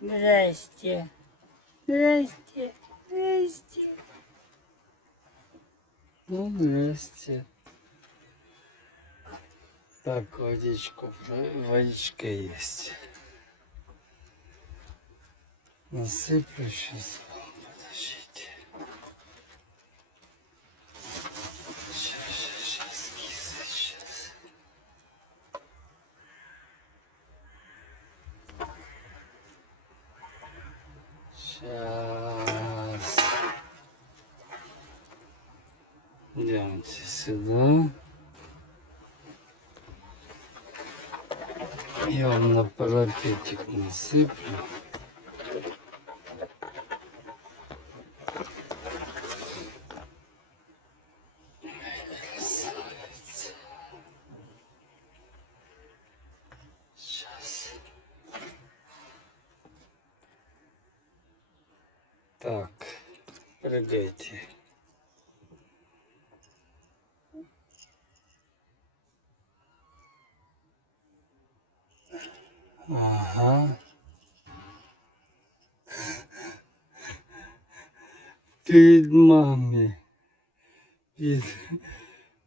Здрасте. Здрасте. Здрасте. Ну, здрасте. Так, водичку, водичка есть. Насыплю сейчас вам, подождите. Сейчас, киса, сейчас. Сейчас. Идемте сюда. Я вам на парапетик насыплю. Красавица. Сейчас. Так, прыгайте. Ага. Перед мамой.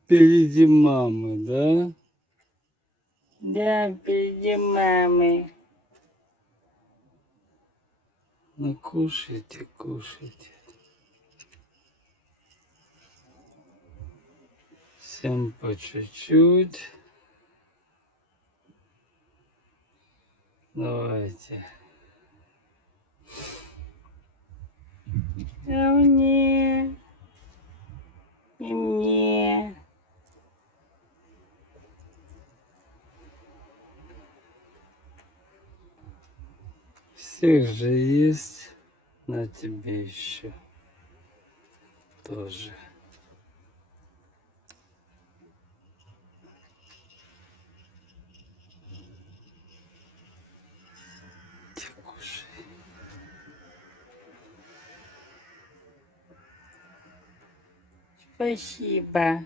Впереди мамы, да? Да, впереди мамы. Ну, кушайте, кушайте. Всем по чуть-чуть. Давайте. А мне. И мне. Всех же есть. На тебе еще. Тоже. Кушай. Спасибо.